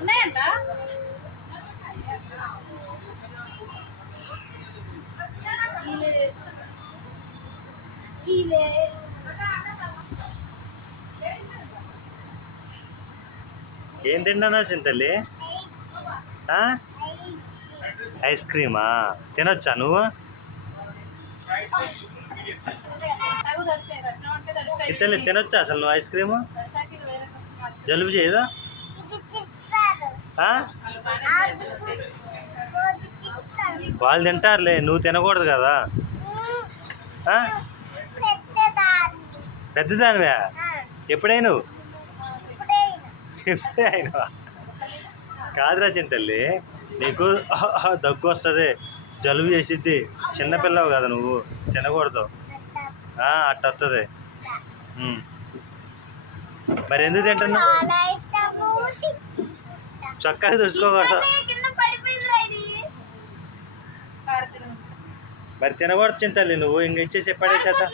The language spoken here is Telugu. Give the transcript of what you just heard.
ఉన్నాయంట. ఏం తింటానో చింతల్లి? ఐస్ క్రీమా తినొచ్చా నువ్వు? చింతల్లి తినొచ్చా అసలు నువ్వు ఐస్ క్రీము? జలుబు చేయదా? వాళ్ళు తింటారులే, నువ్వు తినకూడదు కదా. పెద్దదానివే ఎప్పుడైనా ఎప్పుడే అయినవా? కాదురా చింతల్లి, నీకు దగ్గు వస్తుంది, జలుబు చేసిద్ది, చిన్నపిల్లవు కదా నువ్వు, తినకూడదు. అట్ట వస్తుంది. మరి ఎందుకు తింటున్నావు? చక్కగా తుడుచుకోకూడదు. మరి తినకూడదు చింతల్లి, నువ్వు ఇంక ఇచ్చేసి పడేసేద్దా.